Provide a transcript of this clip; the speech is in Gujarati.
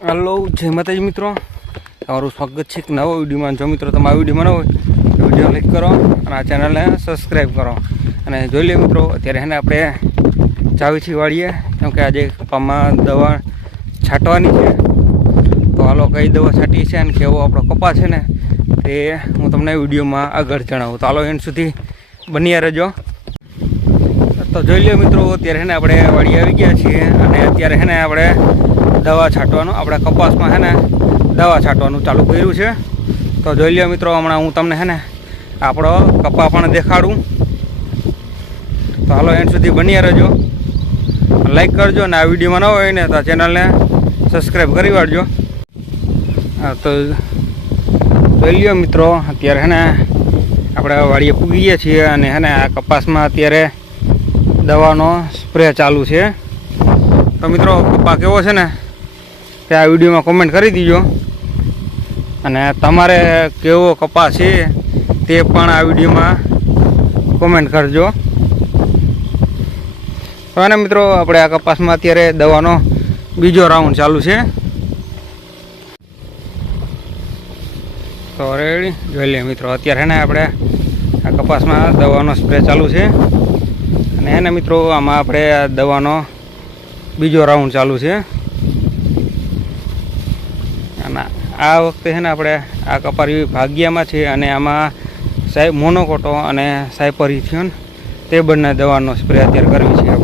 हेलो जय माताजी मित्रों, તમારું સ્વાગત છે એક નવો વિડીયોમાં। જો મિત્રો તમે આ વિડીયોમાં ન હોય તો વિડીયો લાઈક કરો અને આ ચેનલને સબસ્ક્રાઈબ કરો અને જોઈ લે મિત્રો, અત્યારે એને આપણે જાવી છીએ વાળીએ, કેમ કે આજે કપામાં દવા છાંટવાની છે। તો હાલો કઈ દવા છાંટી છે અને કેવો આપણો કપા છે ને તે હું તમને વિડીયોમાં આગળ જણાવું। તો હાલો એન્ડ સુધી બન્યા રહેજો। તો જોઈ લે મિત્રો, અત્યારે એને આપણે વાળી આવી ગયા છીએ અને અત્યારે એને આપણે દવા છાંટવાનું, આપણે કપાસમાં છે ને દવા છાંટવાનું ચાલુ કર્યું છે। તો જોઈ લો મિત્રો, હમણાં હું તમને છે ને આપણો કપા પણ દેખાડું। તો હાલો એન્ડ સુધી બન્યા રહેજો, લાઈક કરજો અને આ વિડીયોમાં ન હોય ને તો ચેનલને સબસ્ક્રાઈબ કરી વાળજો। તો જોઈ લો મિત્રો, અત્યારે છે ને આપણે વાડીએ પૂગી ગયા છીએ અને છે ને આ કપાસમાં અત્યારે દવાનો સ્પ્રે ચાલુ છે। તો મિત્રો કપા કેવો છે ને તે આ વિડીયોમાં કોમેન્ટ કરી દીજો અને તમારે કેવો કપા છે તે પણ આ વિડીયોમાં કોમેન્ટ કરજો। અને મિત્રો આપણે આ કપાસમાં અત્યારે દવાનો બીજો રાઉન્ડ ચાલુ છે। તો રેડી જોઈ લે મિત્રો, અત્યારે ને આપણે આ કપાસમાં દવાનો સ્પ્રે ચાલુ છે અને એને મિત્રો આમાં આપણે આ દવાનો બીજો રાઉન્ડ ચાલુ છે। અને આ વખતે છે ને આપણે આ કપારી ભાગ્યામાં છે અને આમાં મોનોકોટો અને સાયપરિથિયોન તે બંને દવાનો સ્પ્રે અત્યારે કરવી છે।